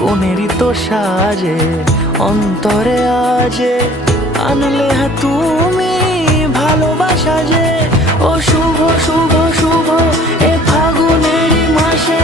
কোনেরই তো সাজে অন্তরে আজে আনলে তুমি ভালোবাসা যে। ও শুভ শুভ শুভ এ ফাগুনেরই মাসে